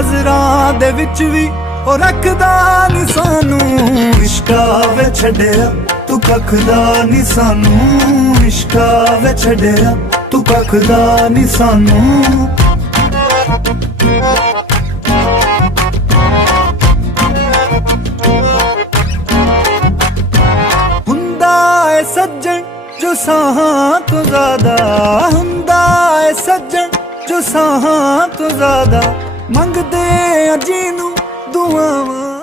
ਨਜ਼ਰਾਂ ਦੇ ਵਿੱਚ ਵੀ ਉਹ ਰੱਖਦਾ ਨੀ ਸਾਨੂੰ। ਇਸ਼ਕਾ ਵੇ ਛੱਡਿਆ ਤੂੰ ਕੱਖ ਦਾ ਨੀ ਸਾਨੂੰ। ਇਸ਼ਕਾ ਵੇ ਛੱਡਿਆ ਤੂੰ ਕੱਖ ਦਾ ਨੀ ਸਾਨੂੰ। ਹੁੰਦਾ ਏ ਸੱਜਣ ਜੋ ਸਾਹਾਂ ਤੋਂ ਜ਼ਿਆਦਾ, ਹੁੰਦਾ ਏ ਸੱਜਣ ਜੋ ਸਾਹਾਂ ਤੋਂ ਜ਼ਿਆਦਾ, ਮੰਗਦੇ ਆ ਜੀ ਨੂੰ ਦੁਆਵਾਂ।